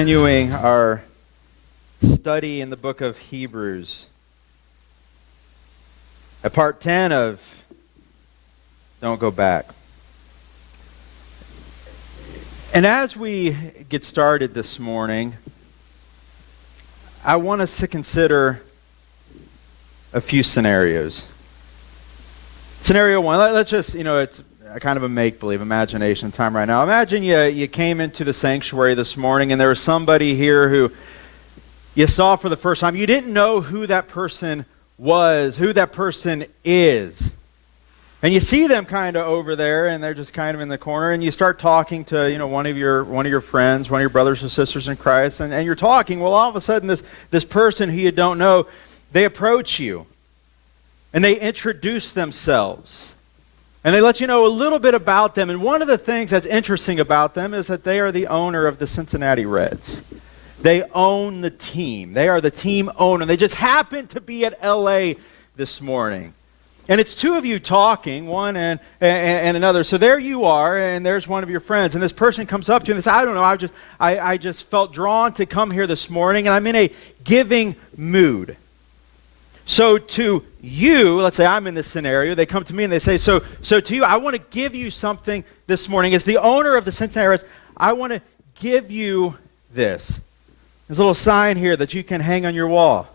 Continuing our study in the book of Hebrews. At part 10 of Don't Go Back. And as we get started this morning, I want us to consider a few scenarios. Scenario one, let's just, it's kind of a make-believe imagination time right now. Imagine you came into the sanctuary this morning and there was somebody here who you saw for the first time. You didn't know who that person was, who that person is. And you see them kind of over there and they're just kind of in the corner, and you start talking to, one of your friends, one of your brothers or sisters in Christ, and you're talking. Well, all of a sudden this person who you don't know, they approach you and they introduce themselves. And they let you know a little bit about them. And one of the things that's interesting about them is that they are the owner of the Cincinnati Reds. They own the team. They are the team owner. They just happen to be at L.A. this morning. And it's two of you talking, one and another. So there you are, and there's one of your friends. And this person comes up to you and says, I don't know, I just felt drawn to come here this morning, and I'm in a giving mood. So to you, let's say I'm in this scenario, they come to me and they say, so to you, I want to give you something this morning. As the owner of the Cincinnati Reds, I want to give you this. There's a little sign here that you can hang on your wall.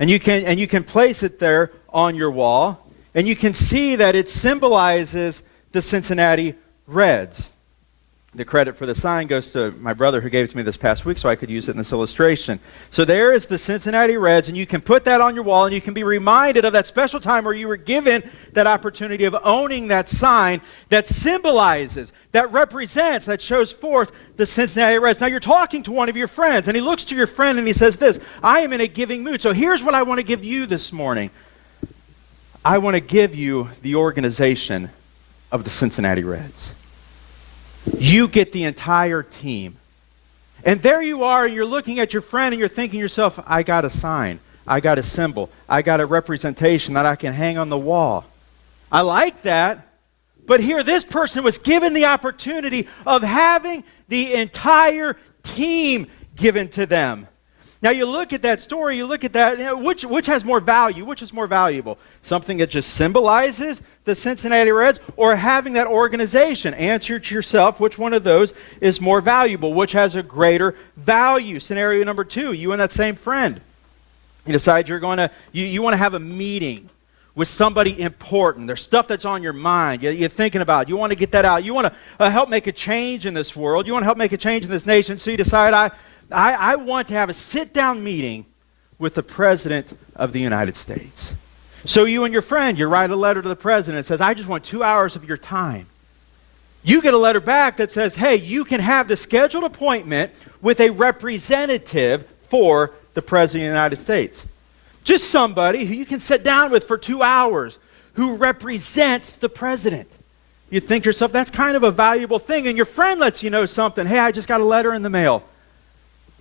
And you can place it there on your wall, and you can see that it symbolizes the Cincinnati Reds. The credit for the sign goes to my brother who gave it to me this past week so I could use it in this illustration. So there is the Cincinnati Reds, and you can put that on your wall, and you can be reminded of that special time where you were given that opportunity of owning that sign that symbolizes, that represents, that shows forth the Cincinnati Reds. Now you're talking to one of your friends, and he looks to your friend and he says this, I am in a giving mood. So here's what I want to give you this morning. I want to give you the organization of the Cincinnati Reds. You get the entire team. And there you are, and you're looking at your friend and you're thinking to yourself, I got a sign, I got a symbol, I got a representation that I can hang on the wall. I like that, but here this person was given the opportunity of having the entire team given to them. Now you look at that story, you look at that, which has more value? Which is more valuable? Something that just symbolizes the Cincinnati Reds, or having that organization? Answer to yourself, which one of those is more valuable? Which has a greater value? Scenario number two, you and that same friend. You decide you want to have a meeting with somebody important. There's stuff that's on your mind. You're thinking about. You want to get that out. You want to help make a change in this world. You want to help make a change in this nation. So you decide, I want to have a sit-down meeting with the President of the United States. So you and your friend, you write a letter to the President that says, I just want 2 hours of your time. You get a letter back that says, hey, you can have the scheduled appointment with a representative for the President of the United States. Just somebody who you can sit down with for 2 hours who represents the President. You think to yourself, that's kind of a valuable thing. And your friend lets you know something. Hey, I just got a letter in the mail.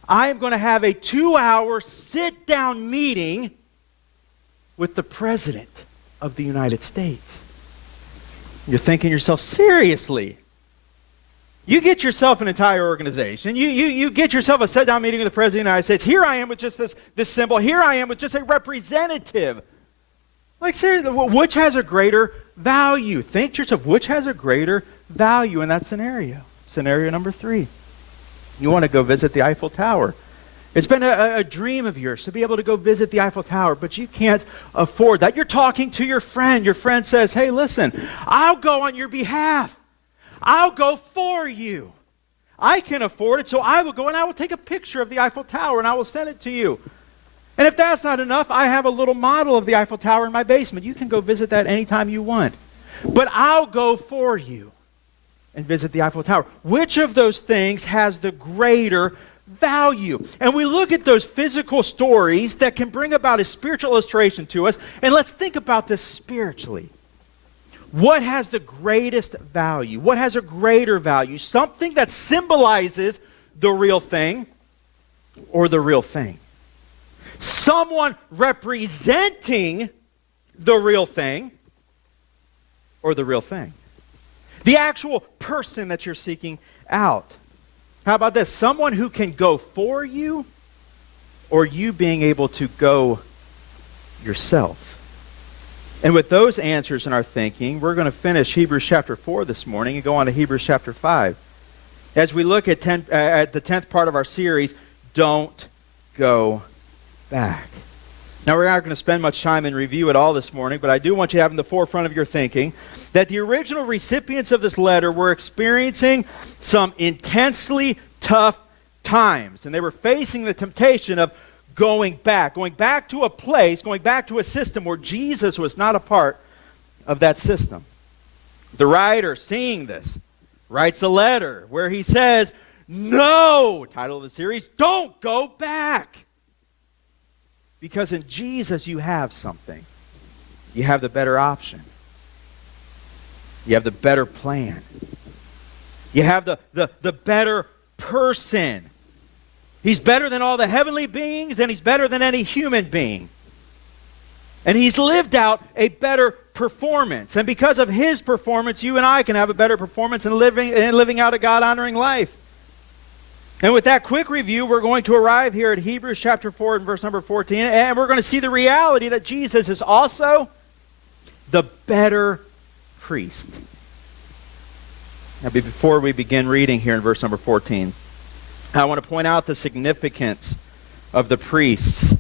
I am going to have a 2-hour sit-down meeting with the President of the United States. You're thinking to yourself, seriously? You get yourself an entire organization. You get yourself a sit-down meeting with the President of the United States. Here I am with just this symbol. Here I am with just a representative. Like, seriously, which has a greater value? Think to yourself, which has a greater value in that scenario? Scenario number three. You want to go visit the Eiffel Tower. It's been a dream of yours to be able to go visit the Eiffel Tower, but you can't afford that. You're talking to your friend. Your friend says, hey, listen, I'll go on your behalf. I'll go for you. I can afford it, so I will go and I will take a picture of the Eiffel Tower and I will send it to you. And if that's not enough, I have a little model of the Eiffel Tower in my basement. You can go visit that anytime you want. But I'll go for you and visit the Eiffel Tower. Which of those things has the greater value? And we look at those physical stories that can bring about a spiritual illustration to us, and let's think about this spiritually. What has the greatest value? What has a greater value? Something that symbolizes the real thing or the real thing? Someone representing the real thing or the real thing? The actual person that you're seeking out. How about this? Someone who can go for you, or you being able to go yourself? And with those answers in our thinking, we're going to finish Hebrews chapter 4 this morning and go on to Hebrews chapter 5. As we look at the 10th part of our series, Don't Go Back. Now, we're not going to spend much time in review at all this morning, but I do want you to have in the forefront of your thinking that the original recipients of this letter were experiencing some intensely tough times, and they were facing the temptation of going back to a place, going back to a system where Jesus was not a part of that system. The writer, seeing this, writes a letter where he says, no, title of the series, don't go back. Because in Jesus you have something. You have the better option. You have the better plan. You have the better person. He's better than all the heavenly beings, and he's better than any human being. And he's lived out a better performance. And because of his performance, you and I can have a better performance in living out a God-honoring life. And with that quick review, we're going to arrive here at Hebrews chapter 4 and verse number 14, and we're going to see the reality that Jesus is also the better priest. Now, before we begin reading here in verse number 14, I want to point out the significance of the priests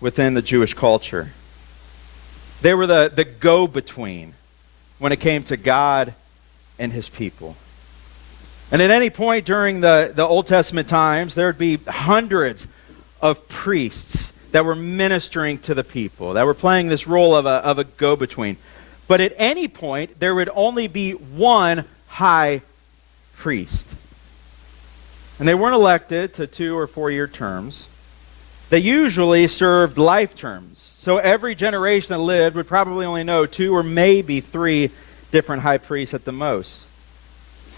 within the Jewish culture. They were the go-between when it came to God and his people. And at any point during the Old Testament times, there would be hundreds of priests that were ministering to the people, that were playing this role of a go-between. But at any point, there would only be one high priest. And they weren't elected to 2 or 4 year terms. They usually served life terms. So every generation that lived would probably only know 2 or maybe 3 different high priests at the most.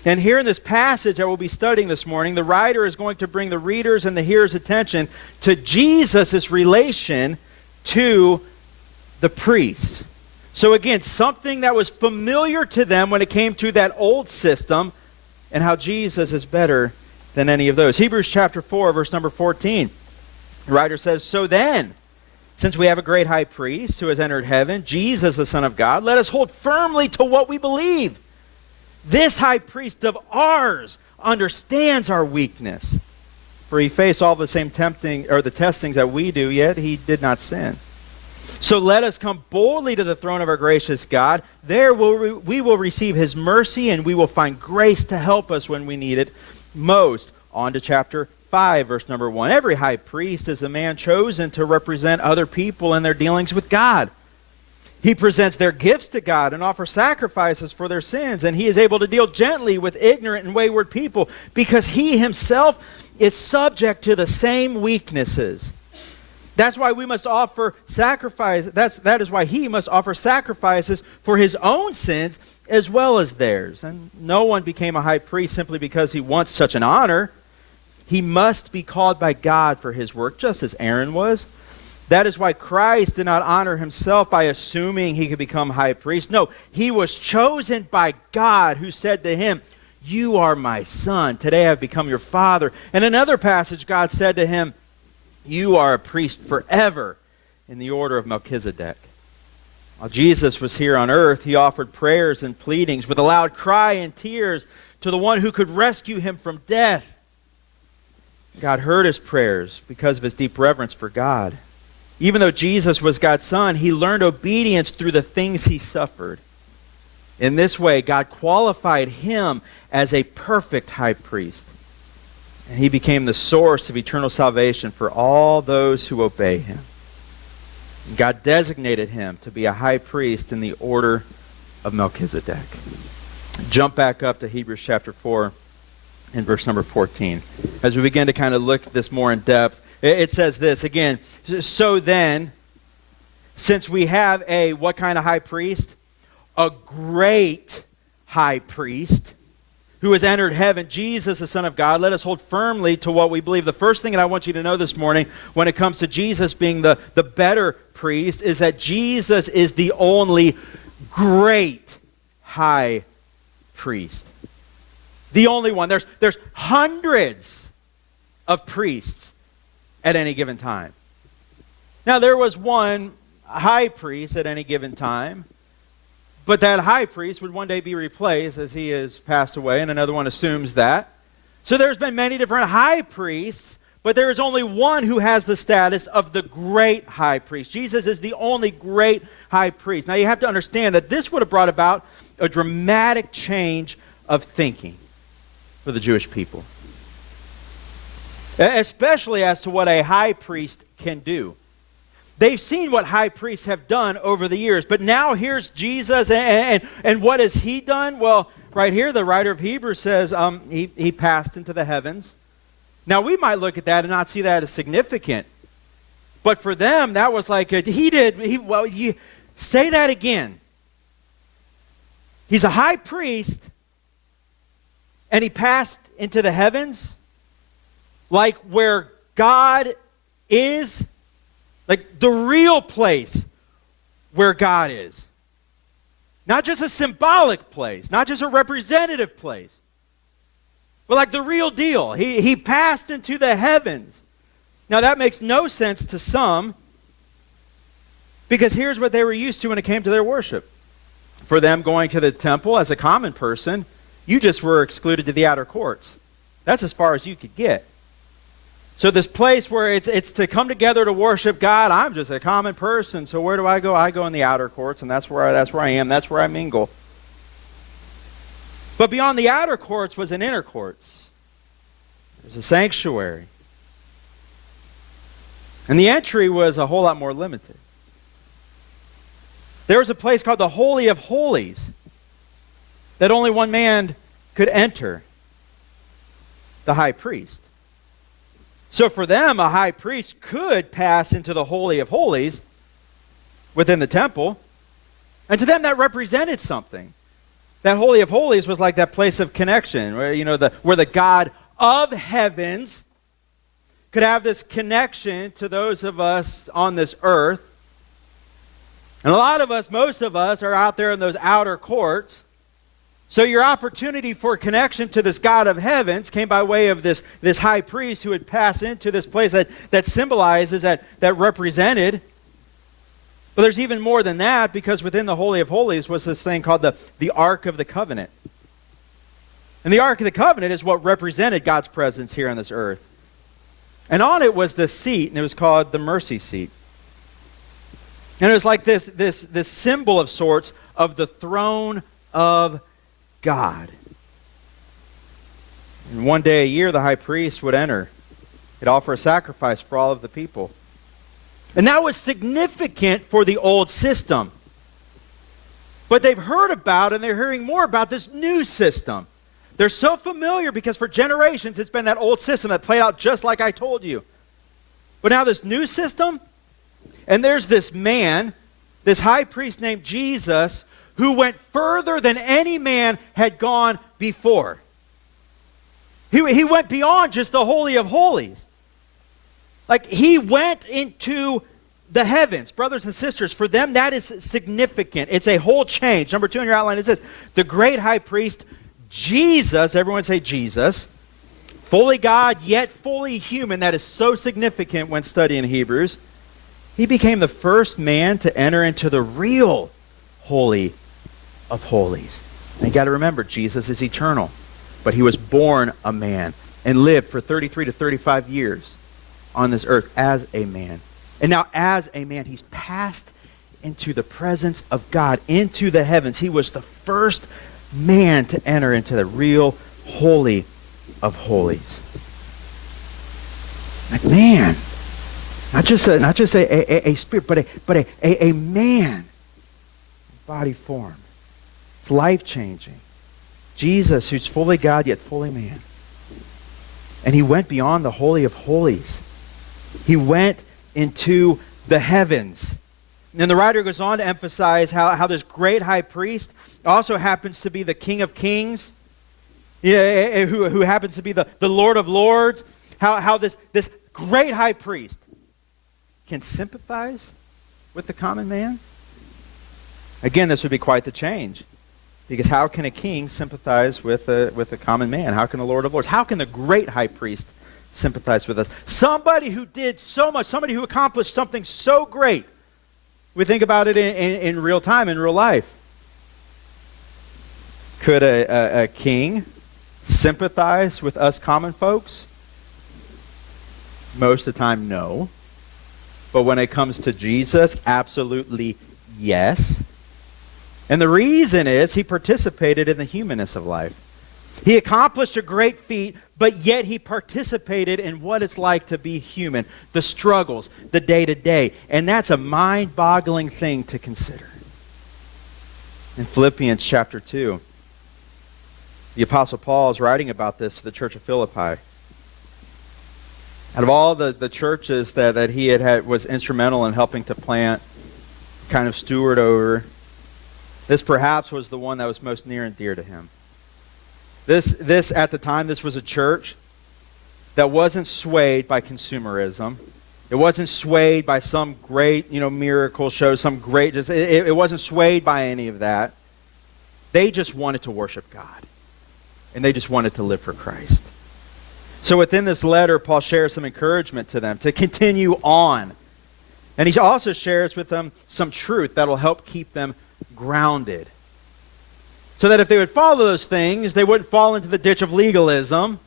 And here in this passage that we'll be studying this morning, the writer is going to bring the readers and the hearers' attention to Jesus' relation to the priests. So again, something that was familiar to them when it came to that old system, and how Jesus is better than any of those. Hebrews chapter 4, verse number 14. The writer says, so then, since we have a great high priest who has entered heaven, Jesus the Son of God, let us hold firmly to what we believe. This high priest of ours understands our weakness. For he faced all the same the testings that we do, yet he did not sin. So let us come boldly to the throne of our gracious God. There we will receive his mercy, and we will find grace to help us when we need it most. On to chapter 5, verse number 1. Every high priest is a man chosen to represent other people in their dealings with God. He presents their gifts to God and offers sacrifices for their sins, and he is able to deal gently with ignorant and wayward people because he himself is subject to the same weaknesses. That's why we must offer sacrifice. That is why he must offer sacrifices for his own sins as well as theirs. And no one became a high priest simply because he wants such an honor. He must be called by God for his work, just as Aaron was. That is why Christ did not honor himself by assuming he could become high priest. No, he was chosen by God, who said to him, you are my son. Today I have become your father. In another passage, God said to him, you are a priest forever in the order of Melchizedek. While Jesus was here on earth, he offered prayers and pleadings with a loud cry and tears to the one who could rescue him from death. God heard his prayers because of his deep reverence for God. Even though Jesus was God's son, he learned obedience through the things he suffered. In this way, God qualified him as a perfect high priest. And he became the source of eternal salvation for all those who obey him. And God designated him to be a high priest in the order of Melchizedek. Jump back up to Hebrews chapter 4 and verse number 14. As we begin to kind of look at this more in depth, it says this again. So then, since we have what kind of high priest? A great high priest who has entered heaven, Jesus, the Son of God, let us hold firmly to what we believe. The first thing that I want you to know this morning when it comes to Jesus being the better priest is that Jesus is the only great high priest. The only one. There's hundreds of priests at any given time. Now, there was one high priest at any given time, but that high priest would one day be replaced as he has passed away, and another one assumes that. So there's been many different high priests, but there is only one who has the status of the great high priest. Jesus is the only great high priest. Now, you have to understand that this would have brought about a dramatic change of thinking for the Jewish people, especially as to what a high priest can do. They've seen what high priests have done over the years, but now here's Jesus, and what has he done? Well, right here, the writer of Hebrews says he passed into the heavens. Now, we might look at that and not see that as significant, but for them, that was like, say that again. He's a high priest, and he passed into the heavens, like where God is, like the real place where God is. Not just a symbolic place, not just a representative place, but like the real deal. He passed into the heavens. Now that makes no sense to some, because here's what they were used to when it came to their worship. For them, going to the temple as a common person, you just were excluded to the outer courts. That's as far as you could get. So this place where it's to come together to worship God, I'm just a common person, so where do I go? I go in the outer courts, and that's where I am, that's where I mingle. But beyond the outer courts was an inner courts. There's a sanctuary. And the entry was a whole lot more limited. There was a place called the Holy of Holies that only one man could enter, the high priest. So for them, a high priest could pass into the Holy of Holies within the temple, and to them that represented something. That Holy of Holies was like that place of connection, where, where the God of heavens could have this connection to those of us on this earth. And a lot of us, most of us, are out there in those outer courts. So your opportunity for connection to this God of heavens came by way of this high priest who would pass into this place that symbolizes, that represented. But there's even more than that, because within the Holy of Holies was this thing called the Ark of the Covenant. And the Ark of the Covenant is what represented God's presence here on this earth. And on it was this seat, and it was called the mercy seat. And it was like this symbol of sorts of the throne of God. And one day a year, the high priest would enter. He'd offer a sacrifice for all of the people. And that was significant for the old system. But they've heard about, and they're hearing more about this new system. They're so familiar because for generations it's been that old system that played out just like I told you. But now this new system, and there's this man, this high priest named Jesus, who went further than any man had gone before. He went beyond just the Holy of Holies. Like, he went into the heavens. Brothers and sisters, for them that is significant. It's a whole change. Number 2 in your outline is this: the great high priest, Jesus, everyone say Jesus, fully God yet fully human. That is so significant when studying Hebrews. He became the first man to enter into the real Holy of Holies. And you got to remember, Jesus is eternal, but he was born a man and lived for 33 to 35 years on this earth as a man. And now as a man, he's passed into the presence of God, into the heavens. He was the first man to enter into the real Holy of Holies. Like, man, not just a spirit, but a man, body form. It's life-changing. Jesus, who's fully God yet fully man. And he went beyond the Holy of Holies. He went into the heavens. And the writer goes on to emphasize how this great high priest also happens to be the King of Kings, who happens to be the Lord of Lords. How this great high priest can sympathize with the common man. Again, this would be quite the change. Because how can a king sympathize with a common man? How can the Lord of Lords? How can the great high priest sympathize with us? Somebody who did so much, somebody who accomplished something so great. We think about it in real time, in real life. Could a king sympathize with us common folks? Most of the time, no. But when it comes to Jesus, absolutely yes. And the reason is he participated in the humanness of life. He accomplished a great feat, but yet he participated in what it's like to be human, the struggles, the day-to-day. And that's a mind-boggling thing to consider. In Philippians chapter 2, the Apostle Paul is writing about this to the church of Philippi. Out of all the churches that he was instrumental in helping to plant, kind of steward over, this perhaps was the one that was most near and dear to him. This at the time, this was a church that wasn't swayed by consumerism. It wasn't swayed by some great, miracle show, some great, it wasn't swayed by any of that. They just wanted to worship God. And they just wanted to live for Christ. So within this letter, Paul shares some encouragement to them to continue on. And he also shares with them some truth that will help keep them grounded. So that if they would follow those things, they wouldn't fall into the ditch of legalism,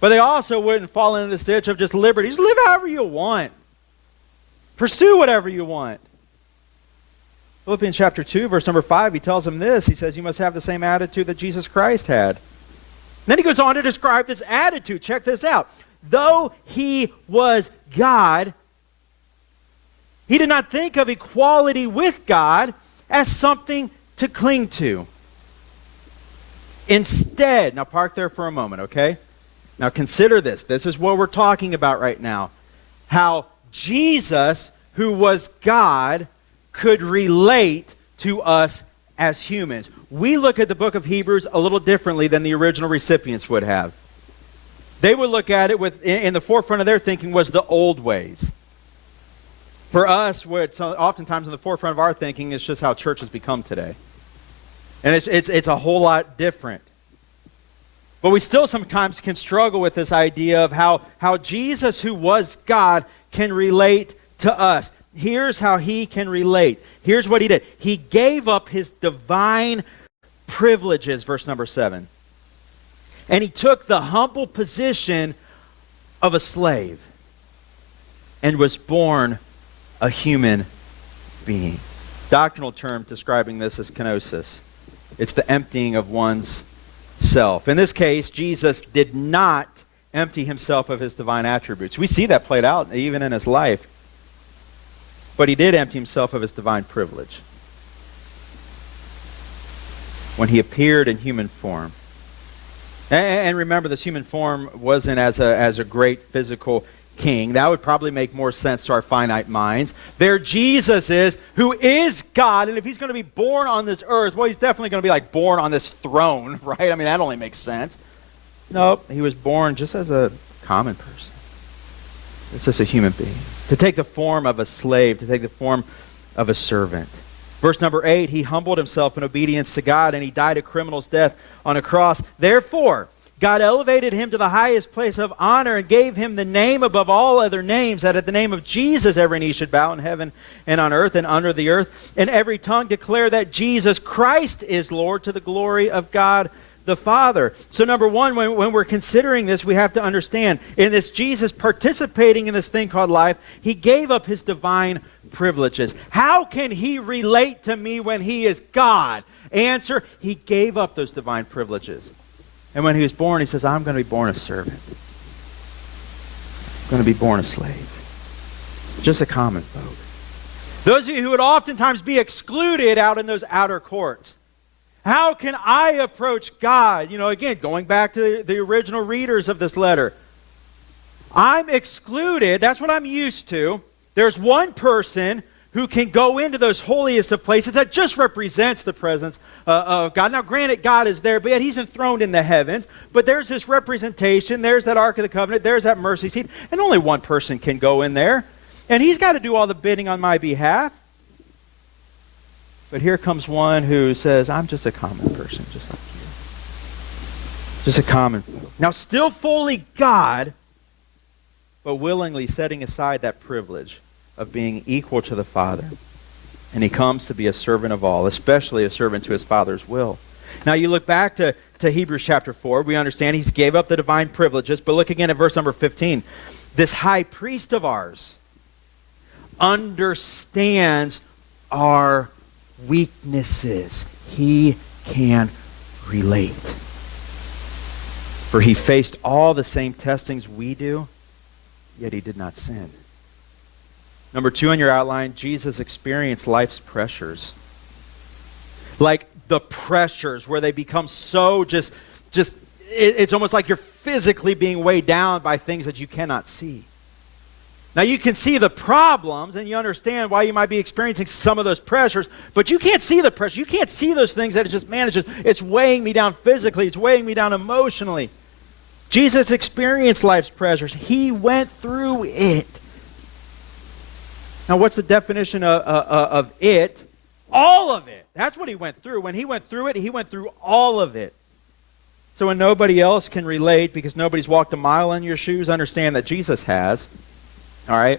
but they also wouldn't fall into this ditch of just liberty. Just live however you want. Pursue whatever you want. Philippians chapter 2, verse number 5, he tells them this. He says, you must have the same attitude that Jesus Christ had. Then he goes on to describe this attitude. Check this out. Though he was God, he did not think of equality with God as something to cling to. Instead, now park there for a moment, okay? Now consider this. This is what we're talking about right now. How Jesus, who was God, could relate to us as humans. We look at the book of Hebrews a little differently than the original recipients would have. They would look at it in the forefront of their thinking was the old ways. For us, what's oftentimes in the forefront of our thinking is just how church has become today. And it's a whole lot different. But we still sometimes can struggle with this idea of how Jesus, who was God, can relate to us. Here's how he can relate. Here's what he did. He gave up his divine privileges, verse number 7. And he took the humble position of a slave and was born a human being. Doctrinal term describing this is kenosis. It's the emptying of one's self. In this case, Jesus did not empty himself of his divine attributes. We see that played out even in his life. But he did empty himself of his divine privilege when he appeared in human form. And remember, this human form wasn't as a great physical king. That would probably make more sense to our finite minds. There Jesus is, who is God, and if he's going to be born on this earth, well, he's definitely going to be like born on this throne, right? I mean, that only makes sense. Nope, he was born just as a common person. It's just a human being. To take the form of a slave, to take the form of a servant. Verse number 8, he humbled himself in obedience to God, and he died a criminal's death on a cross. Therefore, God elevated him to the highest place of honor and gave him the name above all other names, that at the name of Jesus every knee should bow in heaven and on earth and under the earth, and every tongue declare that Jesus Christ is Lord, to the glory of God the Father. So number one, when we're considering this, we have to understand, in this Jesus participating in this thing called life, he gave up his divine privileges. How can he relate to me when he is God? Answer, he gave up those divine privileges. And when he was born, he says, I'm going to be born a servant. I'm going to be born a slave. Just a common folk. Those of you who would oftentimes be excluded out in those outer courts. How can I approach God? Again, going back to the original readers of this letter. I'm excluded. That's what I'm used to. There's one person who can go into those holiest of places that just represents the presence of God. Now, granted, God is there, but yet he's enthroned in the heavens. But there's this representation. There's that Ark of the Covenant. There's that mercy seat. And only one person can go in there. And he's got to do all the bidding on my behalf. But here comes one who says, I'm just a common person, just like you. Just a common folk. Now, still fully God, but willingly setting aside that privilege of being equal to the Father. And he comes to be a servant of all, especially a servant to his Father's will. Now, you look back to Hebrews chapter 4. We understand he gave up the divine privileges. But look again at verse number 15. This high priest of ours understands our weaknesses. He can relate. For he faced all the same testings we do, yet he did not sin. Number 2 on your outline, Jesus experienced life's pressures. Like the pressures where they become so it's almost like you're physically being weighed down by things that you cannot see. Now you can see the problems and you understand why you might be experiencing some of those pressures, but you can't see the pressure. You can't see those things that it's weighing me down physically. It's weighing me down emotionally. Jesus experienced life's pressures. He went through it. Now what's the definition of it? All of it. That's what he went through. When he went through it, he went through all of it. So when nobody else can relate because nobody's walked a mile in your shoes, understand that Jesus has. All right?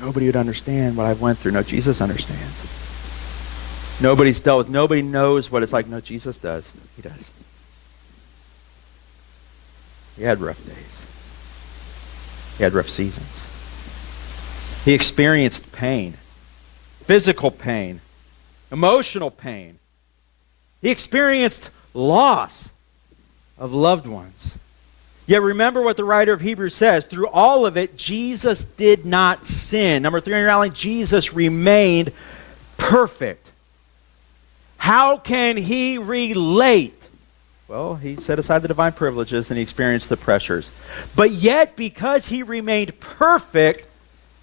Nobody would understand what I went through. No, Jesus understands. Nobody's dealt with. Nobody knows what it's like. No, Jesus does. He does. He had rough days. He had rough seasons. He experienced pain. Physical pain. Emotional pain. He experienced loss of loved ones. Yet remember what the writer of Hebrews says. Through all of it, Jesus did not sin. Number 3 on your outline, Jesus remained perfect. How can he relate? Well, he set aside the divine privileges and he experienced the pressures. But yet, because he remained perfect,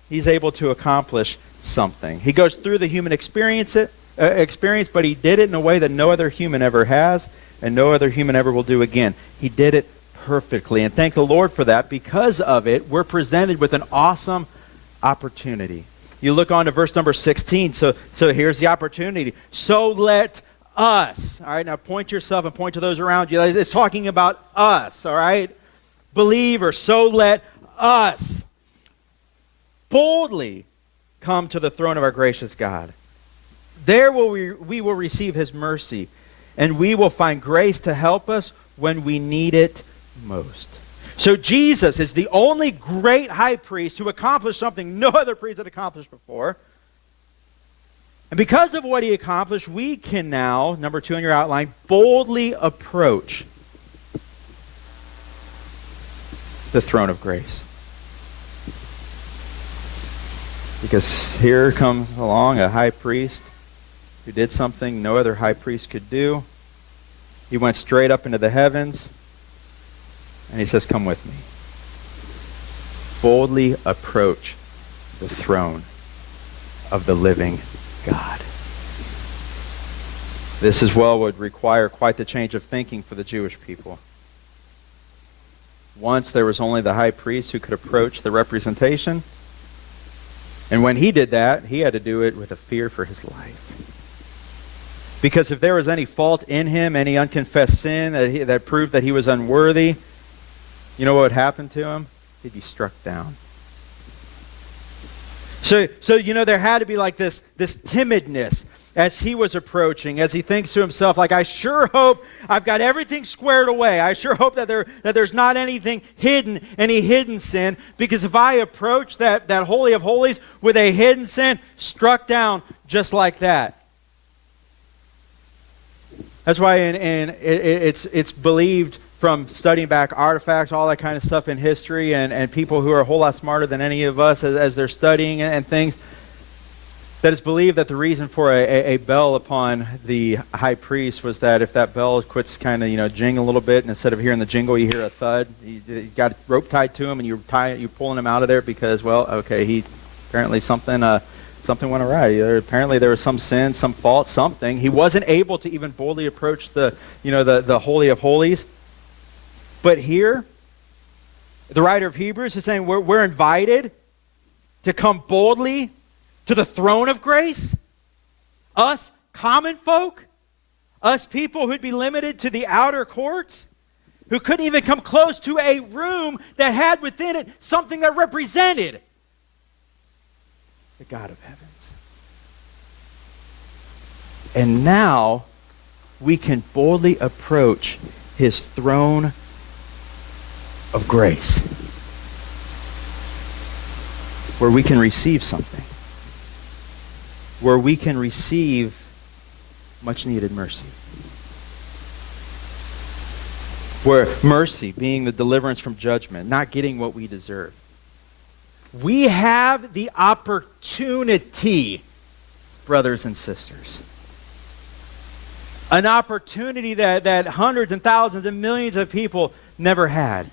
he's able to accomplish something. He goes through the human experience, but he did it in a way that no other human ever has and no other human ever will do again. He did it perfectly. And thank the Lord for that. Because of it, we're presented with an awesome opportunity. You look on to verse number 16. So here's the opportunity. So let us. All right, now point to yourself and point to those around you. It's talking about us, all right? Believers, so let us boldly come to the throne of our gracious God. There we will receive his mercy, and we will find grace to help us when we need it most. So Jesus is the only great high priest who accomplished something no other priest had accomplished before. And because of what he accomplished, we can now, number 2 on your outline, boldly approach the throne of grace. Because here comes along a high priest who did something no other high priest could do. He went straight up into the heavens, and he says, come with me. Boldly approach the throne of the living God. This as well would require quite the change of thinking for the Jewish people. Once there was only the high priest who could approach the representation, and when he did that, he had to do it with a fear for his life. Because if there was any fault in him, any unconfessed sin that proved that he was unworthy, you know what would happen to him? He'd be struck down. So there had to be like this timidness as he was approaching, as he thinks to himself, like, I sure hope I've got everything squared away. I sure hope that there's not anything hidden, any hidden sin, because if I approach that Holy of Holies with a hidden sin, struck down just like that. That's why it's believed from studying back artifacts, all that kind of stuff in history, and people who are a whole lot smarter than any of us as they're studying and things, that it's believed that the reason for a bell upon the high priest was that if that bell quits kind of jingling a little bit, and instead of hearing the jingle, you hear a thud. You got a rope tied to him, and you're pulling him out of there because, well, okay, he apparently something went awry. Apparently there was some sin, some fault, something. He wasn't able to even boldly approach the Holy of Holies. But here, the writer of Hebrews is saying we're invited to come boldly to the throne of grace. Us common folk? Us people who'd be limited to the outer courts? Who couldn't even come close to a room that had within it something that represented the God of heavens. And now we can boldly approach his throne of grace, where we can receive something, where we can receive much needed mercy. Where mercy being the deliverance from judgment, not getting what we deserve. We have the opportunity, brothers and sisters. An opportunity that hundreds and thousands and millions of people never had.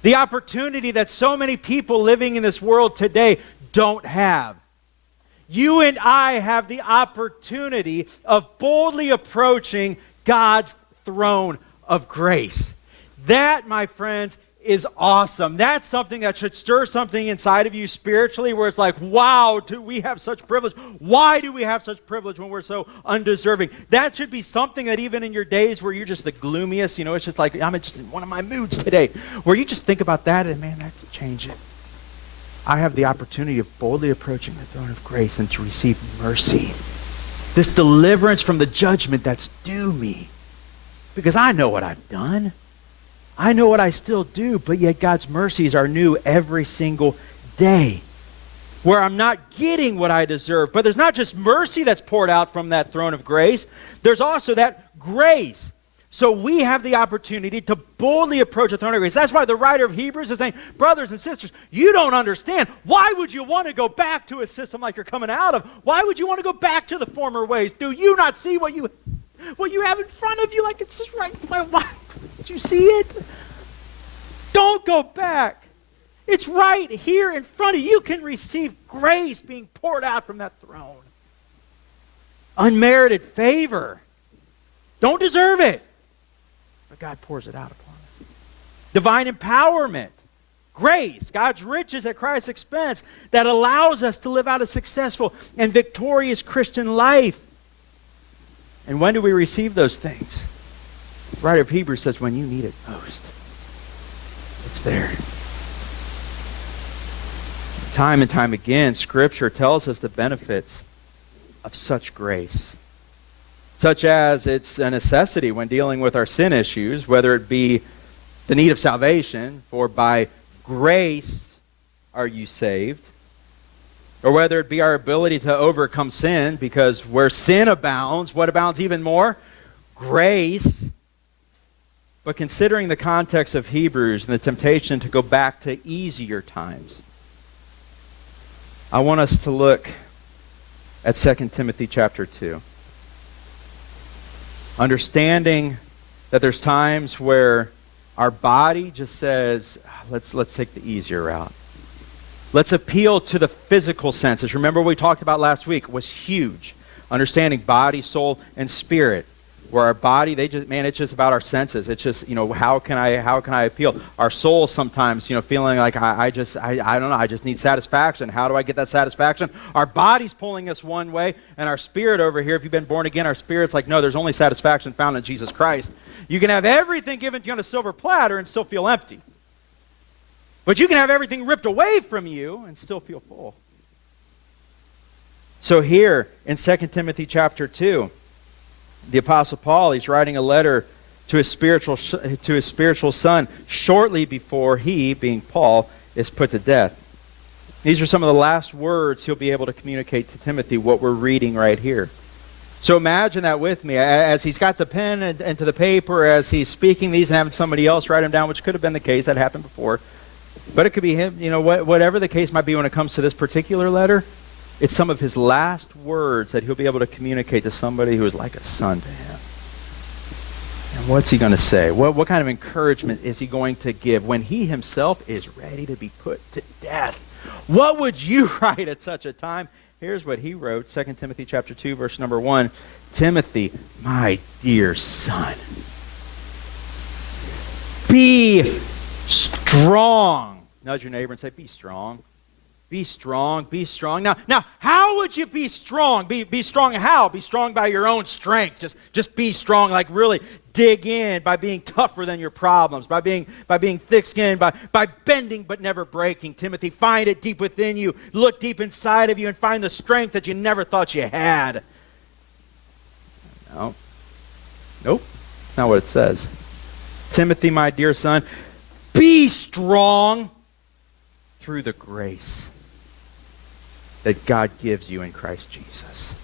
The opportunity that so many people living in this world today don't have. You and I have the opportunity of boldly approaching God's throne of grace. That, my friends, is awesome. That's something that should stir something inside of you spiritually, where it's like, wow, do we have such privilege? Why do we have such privilege when we're so undeserving? That should be something that even in your days where you're just the gloomiest, it's just like, I'm just in one of my moods today, where you just think about that and, man, that could change it. I have the opportunity of boldly approaching the throne of grace and to receive mercy. This deliverance from the judgment that's due me. Because I know what I've done. I know what I still do, but yet God's mercies are new every single day. Where I'm not getting what I deserve. But there's not just mercy that's poured out from that throne of grace. There's also that grace. So we have the opportunity to boldly approach the throne of grace. That's why the writer of Hebrews is saying, brothers and sisters, you don't understand. Why would you want to go back to a system like you're coming out of? Why would you want to go back to the former ways? Do you not see what you have in front of you? Like it's just right in my life. Did you see it? Don't go back. It's right here in front of you. You can receive grace being poured out from that throne. Unmerited favor. Don't deserve it. But God pours it out upon us. Divine empowerment. Grace. God's riches at Christ's expense that allows us to live out a successful and victorious Christian life. And when do we receive those things? The writer of Hebrews says when you need it most. It's there. Time and time again, Scripture tells us the benefits of such grace. Such as it's a necessity when dealing with our sin issues, whether it be the need of salvation, for by grace are you saved, or whether it be our ability to overcome sin, because where sin abounds, what abounds even more? Grace. But considering the context of Hebrews and the temptation to go back to easier times, I want us to look at 2 Timothy chapter 2. Understanding that there's times where our body just says, let's take the easier route. Let's appeal to the physical senses. Remember what we talked about last week was huge. Understanding body, soul, and spirit. Where our body, it's just about our senses. It's just, how can I appeal? Our soul sometimes, feeling like I don't know, I just need satisfaction. How do I get that satisfaction? Our body's pulling us one way, and our spirit over here, if you've been born again, our spirit's like, no, there's only satisfaction found in Jesus Christ. You can have everything given to you on a silver platter and still feel empty. But you can have everything ripped away from you and still feel full. So here in 2 Timothy chapter 2, the Apostle Paul, he's writing a letter to his spiritual son shortly before he, being Paul, is put to death. These are some of the last words he'll be able to communicate to Timothy, what we're reading right here. So imagine that with me, as he's got the pen and to the paper, as he's speaking these and having somebody else write them down, which could have been the case, that happened before. But it could be him, whatever the case might be when it comes to this particular letter, it's some of his last words that he'll be able to communicate to somebody who is like a son to him. And what's he going to say? What kind of encouragement is he going to give when he himself is ready to be put to death? What would you write at such a time? Here's what he wrote, 2 Timothy chapter 2, verse number 1. Timothy, my dear son, be strong. Nudge your neighbor and say, be strong. be strong, be strong. Now, how would you be strong? Be strong how? Be strong by your own strength. Just be strong, like really dig in by being tougher than your problems, by being thick-skinned, by bending but never breaking. Timothy, find it deep within you. Look deep inside of you and find the strength that you never thought you had. No. Nope. That's not what it says. Timothy, my dear son, be strong through the grace that God gives you in Christ Jesus.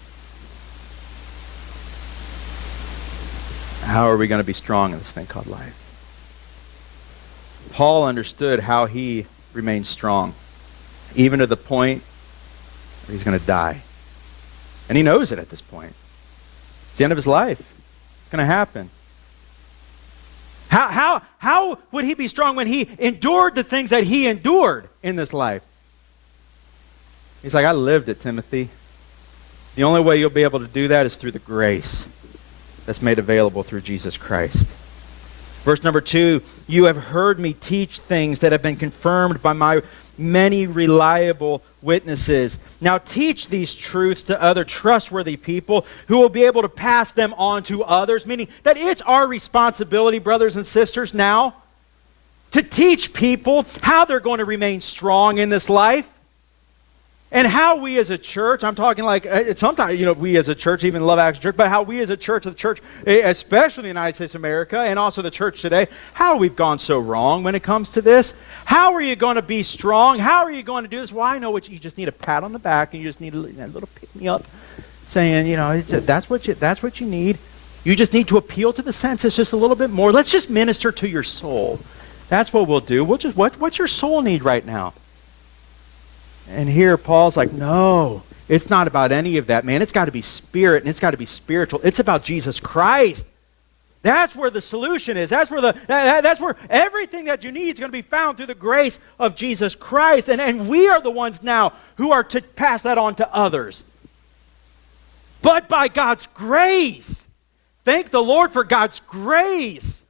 How are we going to be strong in this thing called life? Paul understood how he remained strong, even to the point where he's going to die. And he knows it at this point. It's the end of his life. It's going to happen. How would he be strong when he endured the things that he endured in this life? He's like, I lived it, Timothy. The only way you'll be able to do that is through the grace that's made available through Jesus Christ. Verse number 2, you have heard me teach things that have been confirmed by my many reliable witnesses. Now teach these truths to other trustworthy people who will be able to pass them on to others, meaning that it's our responsibility, brothers and sisters, now to teach people how they're going to remain strong in this life. And how we as a church, I'm talking like, sometimes, we as a church, even Love Action Church, but how we as a church, especially in the United States of America, and also the church today, how we've gone so wrong when it comes to this. How are you going to be strong? How are you going to do this? Well, I know you just need a pat on the back, and you just need a little pick-me-up, saying, that's what you need. You just need to appeal to the senses just a little bit more. Let's just minister to your soul. That's what we'll do. What's your soul need right now? And here Paul's like, no, it's not about any of that, man. It's got to be spirit and it's got to be spiritual. It's about Jesus Christ. That's where the solution is. That's where everything that you need is going to be found through the grace of Jesus Christ. And we are the ones now who are to pass that on to others. But by God's grace. Thank the Lord for God's grace.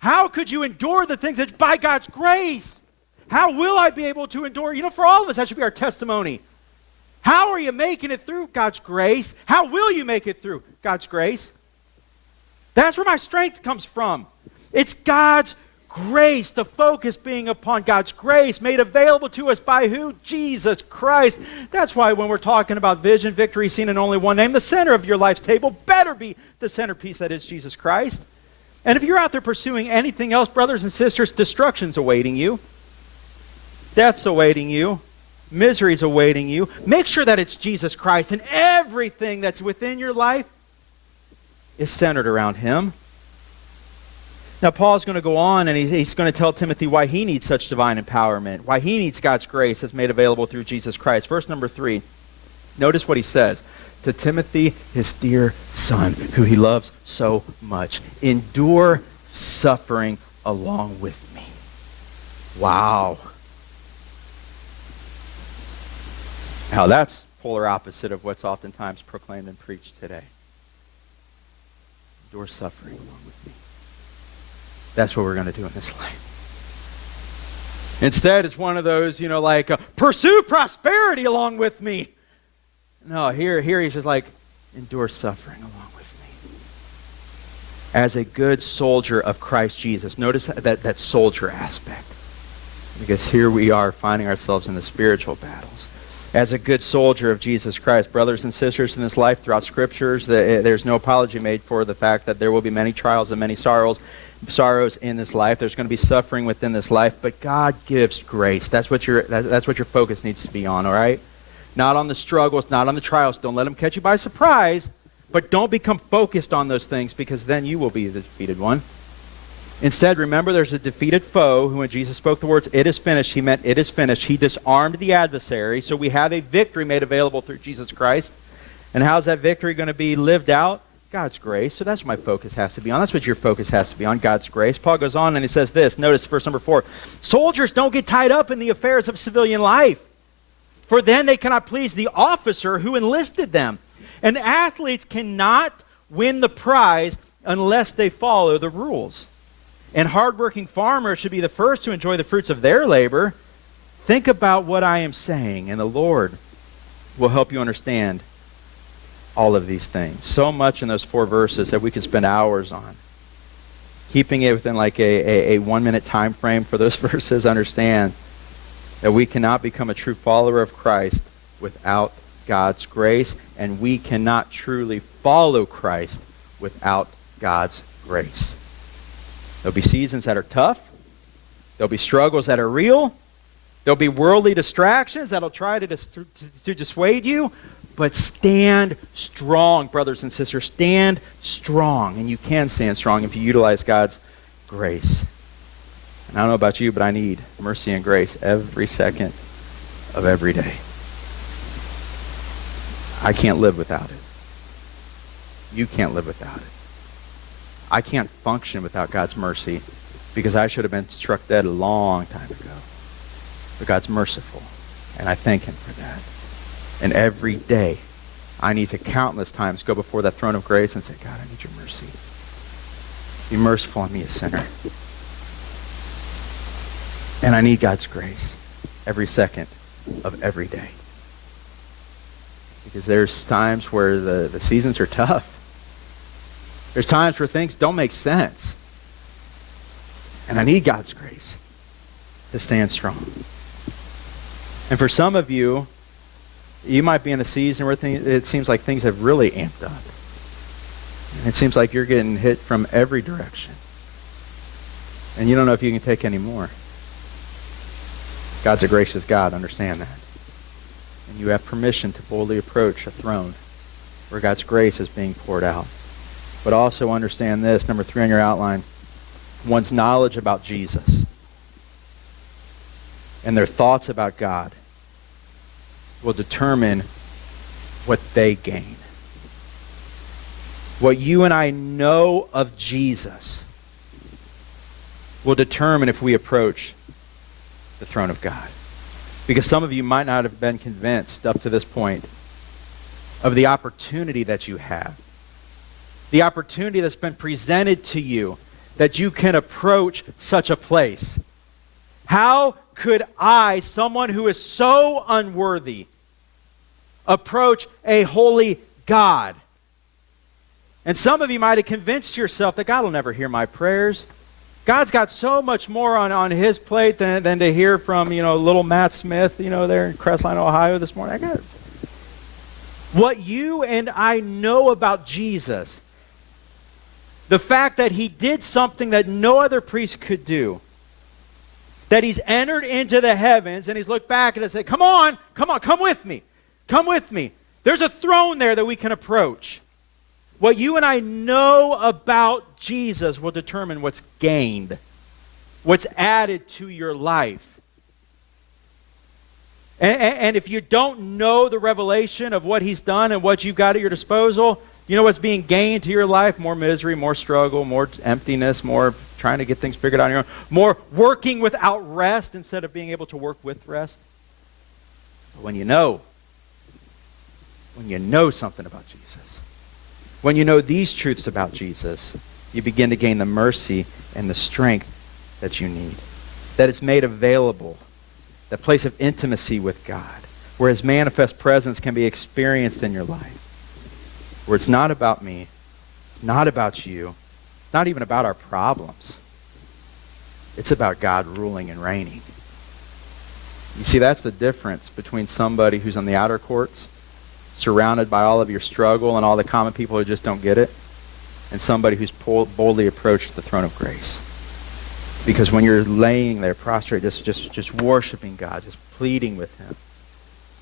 How could you endure the things that by God's grace? How will I be able to endure? For all of us, that should be our testimony. How are you making it through? God's grace. How will you make it through? God's grace. That's where my strength comes from. It's God's grace, the focus being upon God's grace made available to us by who? Jesus Christ. That's why when we're talking about vision, victory, seen in only one name, the center of your life's table better be the centerpiece that is Jesus Christ. And if you're out there pursuing anything else, brothers and sisters, destruction's awaiting you. Death's awaiting you. Misery's awaiting you. Make sure that it's Jesus Christ, and everything that's within your life is centered around Him. Now, Paul's going to go on, and he's going to tell Timothy why he needs such divine empowerment, why he needs God's grace that's made available through Jesus Christ. Verse number 3, notice what he says. To Timothy, his dear son, who he loves so much, endure suffering along with me. Wow. Now that's polar opposite of what's oftentimes proclaimed and preached today. Endure suffering along with me. That's what we're going to do in this life. Instead, it's one of those, pursue prosperity along with me. No, here he's just like, endure suffering along with me. As a good soldier of Christ Jesus. Notice that soldier aspect. Because here we are finding ourselves in the spiritual battles. As a good soldier of Jesus Christ, brothers and sisters in this life, throughout Scriptures, there's no apology made for the fact that there will be many trials and many sorrows in this life. There's going to be suffering within this life, but God gives grace. That's what your focus needs to be on, all right? Not on the struggles, not on the trials. Don't let them catch you by surprise, but don't become focused on those things, because then you will be the defeated one. Instead, remember, there's a defeated foe who, when Jesus spoke the words, "It is finished," he meant it is finished. He disarmed the adversary, so we have a victory made available through Jesus Christ. And how's that victory going to be lived out? God's grace. So that's what my focus has to be on. That's what your focus has to be on, God's grace. Paul goes on and he says this. Notice verse number 4. Soldiers don't get tied up in the affairs of civilian life, for then they cannot please the officer who enlisted them. And athletes cannot win the prize unless they follow the rules. And hardworking farmers should be the first to enjoy the fruits of their labor. Think about what I am saying, and the Lord will help you understand all of these things. So much in those 4 verses that we could spend hours on. Keeping it within like a 1-minute time frame for those verses, understand that we cannot become a true follower of Christ without God's grace, and we cannot truly follow Christ without God's grace. There'll be seasons that are tough. There'll be struggles that are real. There'll be worldly distractions that'll try to dissuade you. But stand strong, brothers and sisters. Stand strong. And you can stand strong if you utilize God's grace. And I don't know about you, but I need mercy and grace every second of every day. I can't live without it. You can't live without it. I can't function without God's mercy because I should have been struck dead a long time ago. But God's merciful, and I thank him for that. And every day, I need to countless times go before that throne of grace and say, God, I need your mercy. Be merciful on me, a sinner. And I need God's grace every second of every day. Because there's times where the seasons are tough. There's times where things don't make sense. And I need God's grace to stand strong. And for some of you, you might be in a season where it seems like things have really amped up. And it seems like you're getting hit from every direction. And you don't know if you can take any more. God's a gracious God, understand that. And you have permission to boldly approach a throne where God's grace is being poured out. But also understand this, number 3 on your outline, one's knowledge about Jesus and their thoughts about God will determine what they gain. What you and I know of Jesus will determine if we approach the throne of God. Because some of you might not have been convinced up to this point of the opportunity that you have. The opportunity that's been presented to you that you can approach such a place. How could I, someone who is so unworthy, approach a holy God? And some of you might have convinced yourself that God will never hear my prayers. God's got so much more on his plate than to hear from, little Matt Smith, there in Crestline, Ohio this morning. What you and I know about Jesus, the fact that he did something that no other priest could do, that he's entered into the heavens and he's looked back and said, come on, come with me. Come with me. There's a throne there that we can approach. What you and I know about Jesus will determine what's gained, what's added to your life. And if you don't know the revelation of what he's done and what you've got at your disposal, you know what's being gained to your life? More misery, more struggle, more emptiness, more trying to get things figured out on your own, more working without rest instead of being able to work with rest. But when you know something about Jesus, when you know these truths about Jesus, you begin to gain the mercy and the strength that you need, that is made available, that place of intimacy with God, where his manifest presence can be experienced in your life, where it's not about me, it's not about you, it's not even about our problems. It's about God ruling and reigning. You see, that's the difference between somebody who's on the outer courts, surrounded by all of your struggle and all the common people who just don't get it, and somebody who's boldly approached the throne of grace. Because when you're laying there prostrate, just worshiping God, just pleading with him,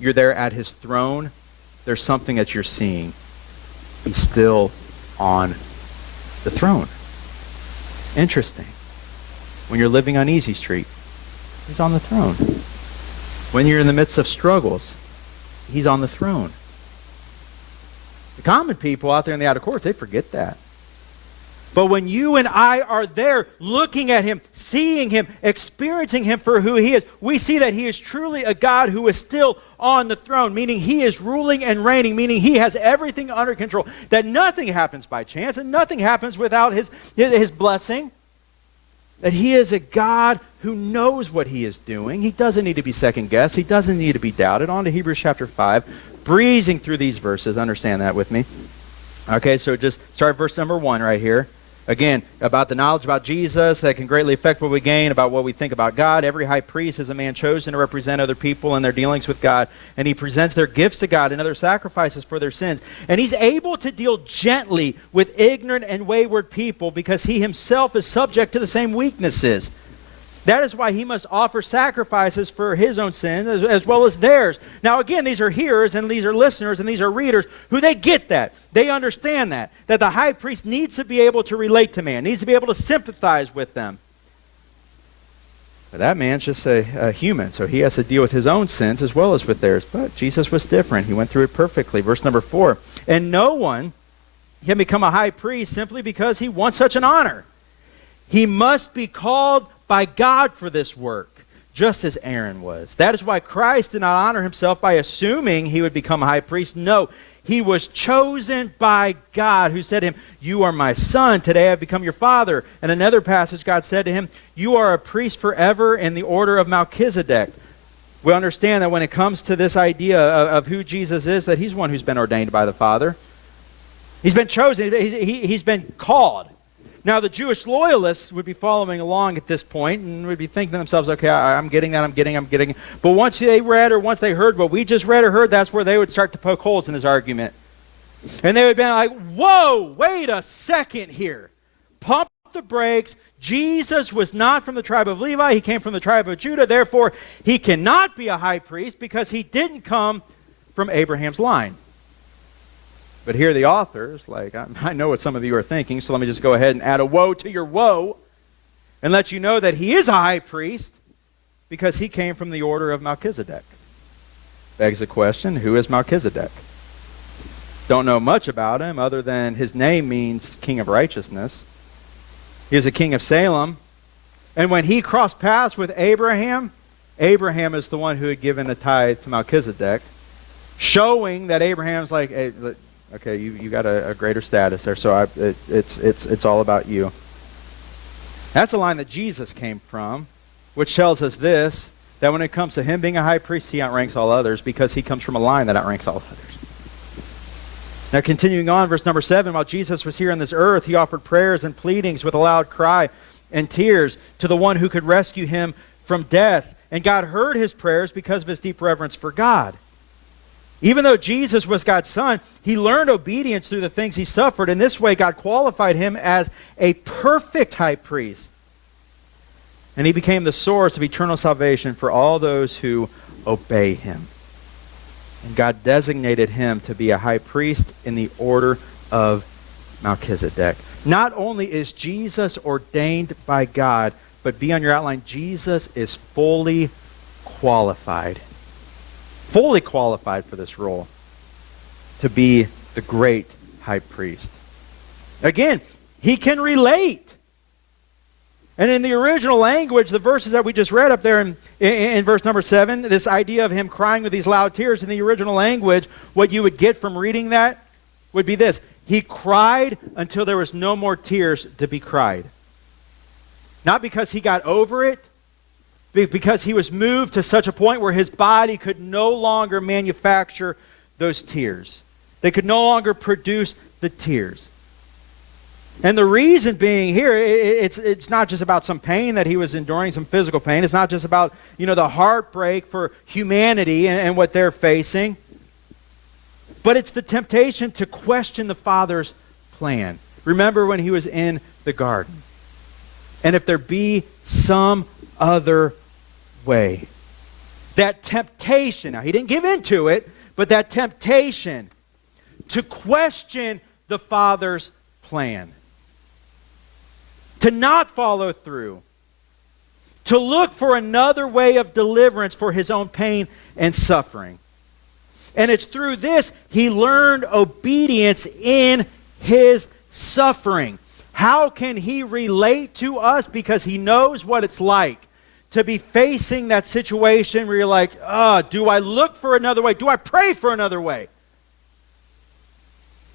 you're there at his throne, there's something that you're seeing. He's still on the throne. Interesting. When you're living on Easy Street, he's on the throne. When you're in the midst of struggles, he's on the throne. The common people out there in the outer courts, they forget that. But when you and I are there looking at him, seeing him, experiencing him for who he is, we see that he is truly a God who is still on the throne, meaning he is ruling and reigning, meaning he has everything under control, that nothing happens by chance and nothing happens without his blessing. that he is a God who knows what he is doing. He doesn't need to be second-guessed. He doesn't need to be doubted. On to Hebrews chapter 5, breezing through these verses. Understand that with me. Okay, so just start verse number 1 right here. Again, about the knowledge about Jesus that can greatly affect what we gain, about what we think about God. Every high priest is a man chosen to represent other people in their dealings with God, and he presents their gifts to God and other sacrifices for their sins. And he's able to deal gently with ignorant and wayward people because he himself is subject to the same weaknesses. That is why he must offer sacrifices for his own sins as well as theirs. Now again, these are hearers and these are listeners and these are readers who they get that. They understand that the high priest needs to be able to relate to man, needs to be able to sympathize with them. But that man's just a human, so he has to deal with his own sins as well as with theirs. But Jesus was different. He went through it perfectly. Verse number 4, and no one can become a high priest simply because he wants such an honor. He must be called by God for this work, just as Aaron was. That is why Christ did not honor himself by assuming he would become a high priest. No, he was chosen by God, who said to him, "You are my son, today I have become your father." In another passage, God said to him, "You are a priest forever in the order of Melchizedek." We understand that when it comes to this idea of who Jesus is, that he's one who's been ordained by the Father. He's been chosen, he's been called. Now, the Jewish loyalists would be following along at this point and would be thinking to themselves, okay, I'm getting that, I'm getting. But once they read or once they heard what we just read or heard, that's where they would start to poke holes in his argument. And they would be like, whoa, wait a second here. Pump the brakes. Jesus was not from the tribe of Levi. He came from the tribe of Judah. Therefore, he cannot be a high priest because he didn't come from Abraham's line. But here the author is like, I know what some of you are thinking, so let me just go ahead and add a woe to your woe and let you know that he is a high priest because he came from the order of Melchizedek. Begs the question, who is Melchizedek? Don't know much about him other than his name means king of righteousness. He is a king of Salem. And when he crossed paths with Abraham, Abraham is the one who had given a tithe to Melchizedek, showing that Abraham's like, hey, okay, you got a greater status there, so it's all about you. That's the line that Jesus came from, which tells us this, that when it comes to him being a high priest, he outranks all others because he comes from a line that outranks all others. Now continuing on, verse number 7, while Jesus was here on this earth, he offered prayers and pleadings with a loud cry and tears to the one who could rescue him from death. And God heard his prayers because of his deep reverence for God. Even though Jesus was God's son, he learned obedience through the things he suffered. In this way, God qualified him as a perfect high priest. And he became the source of eternal salvation for all those who obey him. And God designated him to be a high priest in the order of Melchizedek. Not only is Jesus ordained by God, but be on your outline, Jesus is fully qualified. Fully qualified for this role to be the great high priest. Again, he can relate. And in the original language, the verses that we just read up there in verse number 7, this idea of him crying with these loud tears, in the original language, what you would get from reading that would be this. He cried until there was no more tears to be cried. Not because he got over it, because he was moved to such a point where his body could no longer manufacture those tears. They could no longer produce the tears. And the reason being here, it's not just about some pain that he was enduring, some physical pain. It's not just about, the heartbreak for humanity and what they're facing. But it's the temptation to question the Father's plan. Remember when he was in the garden. And if there be some other way. That temptation, now he didn't give into it, but that temptation to question the Father's plan. To not follow through. To look for another way of deliverance for his own pain and suffering. And it's through this he learned obedience in his suffering. How can he relate to us? Because he knows what it's like to be facing that situation where you're like, do I look for another way? Do I pray for another way?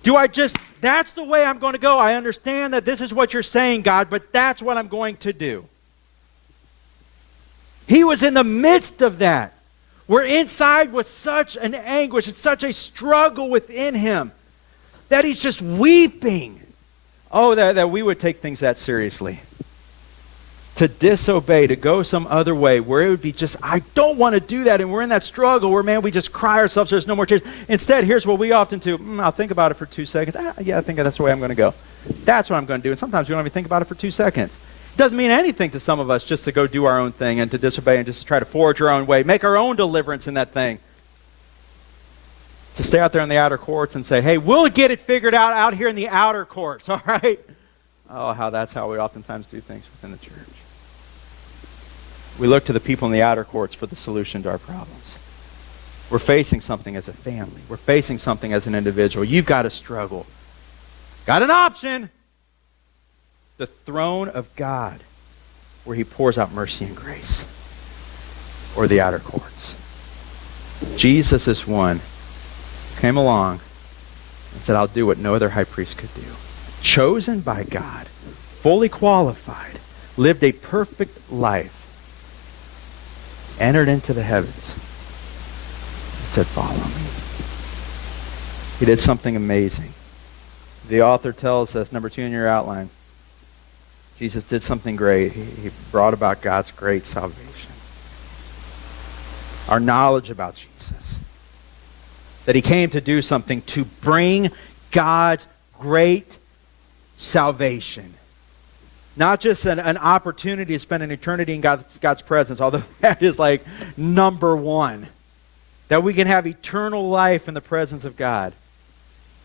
That's the way I'm going to go. I understand that this is what you're saying, God, but that's what I'm going to do. He was in the midst of that. Where inside was such an anguish and such a struggle within him that he's just weeping. Oh, that we would take things that seriously. To disobey, to go some other way, where it would be just, I don't want to do that, and we're in that struggle where, man, we just cry ourselves, there's no more tears. Instead, here's what we often do. I'll think about it for 2 seconds. Yeah, I think that's the way I'm going to go. That's what I'm going to do. And sometimes we don't even think about it for 2 seconds. It doesn't mean anything to some of us just to go do our own thing and to disobey and just to try to forge our own way, make our own deliverance in that thing. To stay out there in the outer courts and say, hey, we'll get it figured out here in the outer courts, all right? Oh, that's how we oftentimes do things within the church. We look to the people in the outer courts for the solution to our problems. We're facing something as a family. We're facing something as an individual. You've got a struggle. Got an option. The throne of God, where he pours out mercy and grace. Or the outer courts. Jesus is one who came along and said, I'll do what no other high priest could do. Chosen by God, fully qualified, lived a perfect life, entered into the heavens, and said, follow me. He did something amazing. The author tells us, number 2 in your outline, Jesus did something great. He brought about God's great salvation. Our knowledge about Jesus. That he came to do something to bring God's great salvation. Not just an opportunity to spend an eternity in God's presence, although that is like number one. That we can have eternal life in the presence of God.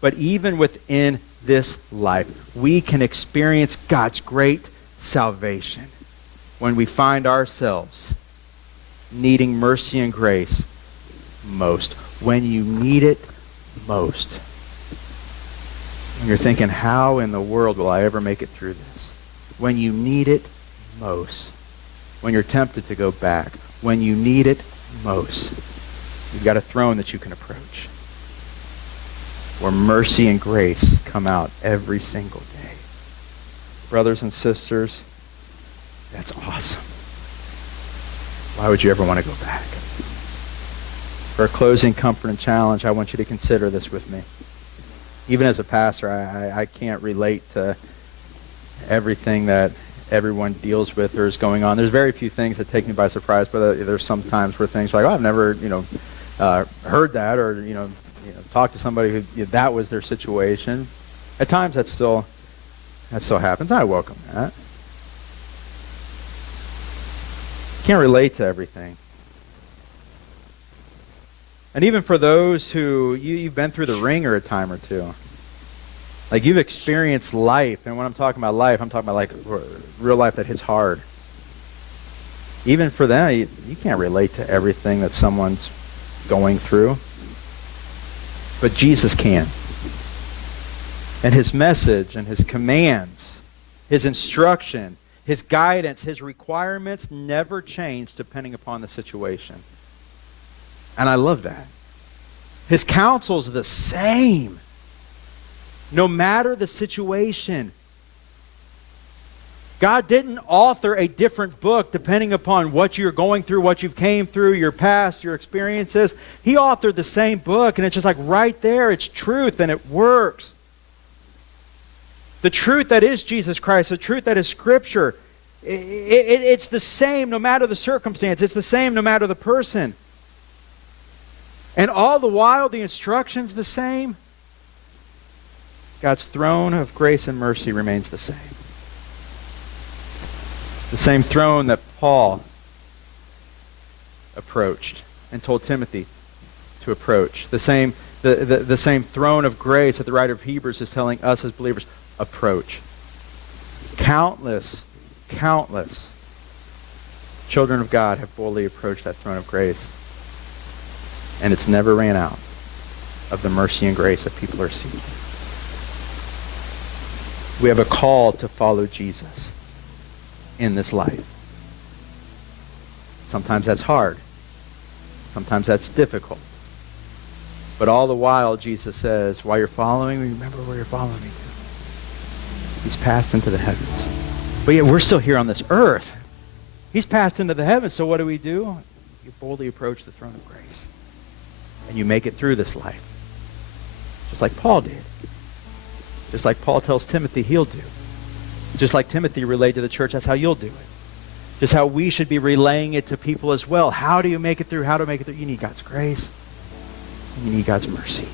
But even within this life, we can experience God's great salvation when we find ourselves needing mercy and grace most. When you need it most. When you're thinking, how in the world will I ever make it through this? When you need it most. When you're tempted to go back. When you need it most. You've got a throne that you can approach. Where mercy and grace come out every single day. Brothers and sisters, that's awesome. Why would you ever want to go back? For a closing comfort and challenge, I want you to consider this with me. Even as a pastor, I can't relate to everything that everyone deals with or is going on. There's very few things that take me by surprise, but there's some times where things are like, oh, I've never, heard that, or, talk to somebody who that was their situation. At times that still happens. I welcome that. Can't relate to everything. And even for those who you've been through the ringer a time or two. Like you've experienced life, and when I'm talking about life, I'm talking about like real life that hits hard. Even for them, you can't relate to everything that someone's going through. But Jesus can. And his message and his commands, his instruction, his guidance, his requirements never change depending upon the situation. And I love that. His counsel's the same. No matter the situation. God didn't author a different book depending upon what you're going through, what you've came through, your past, your experiences. He authored the same book, and it's just like right there. It's truth, and it works. The truth that is Jesus Christ, the truth that is Scripture, it's the same no matter the circumstance. It's the same no matter the person. And all the while, the instruction's the same. God's throne of grace and mercy remains the same. The same throne that Paul approached and told Timothy to approach. The same throne of grace that the writer of Hebrews is telling us as believers, approach. Countless children of God have boldly approached that throne of grace. And it's never ran out of the mercy and grace that people are seeking. We have a call to follow Jesus in this life. Sometimes that's hard. Sometimes that's difficult. But all the while, Jesus says, while you're following me, remember where you're following me to. He's passed into the heavens. But yet we're still here on this earth. He's passed into the heavens, so what do? You boldly approach the throne of grace. And you make it through this life. Just like Paul did. Just like Paul tells Timothy he'll do. Just like Timothy relayed to the church, that's how you'll do it. Just how we should be relaying it to people as well. How do you make it through? How to make it through? You need God's grace. And you need God's mercy.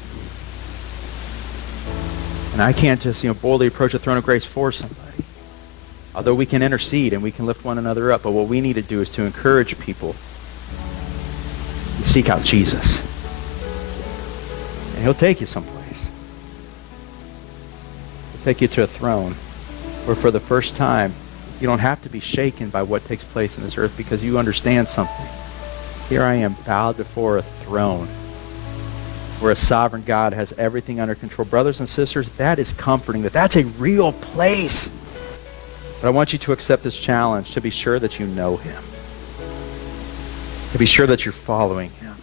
And I can't just, boldly approach the throne of grace for somebody. Although we can intercede and we can lift one another up, but what we need to do is to encourage people to seek out Jesus. And he'll take you someplace. He'll take you to a throne where for the first time, you don't have to be shaken by what takes place in this earth because you understand something. Here I am bowed before a throne where a sovereign God has everything under control. Brothers and sisters, that is comforting. That's a real place. But I want you to accept this challenge to be sure that you know him. To be sure that you're following him.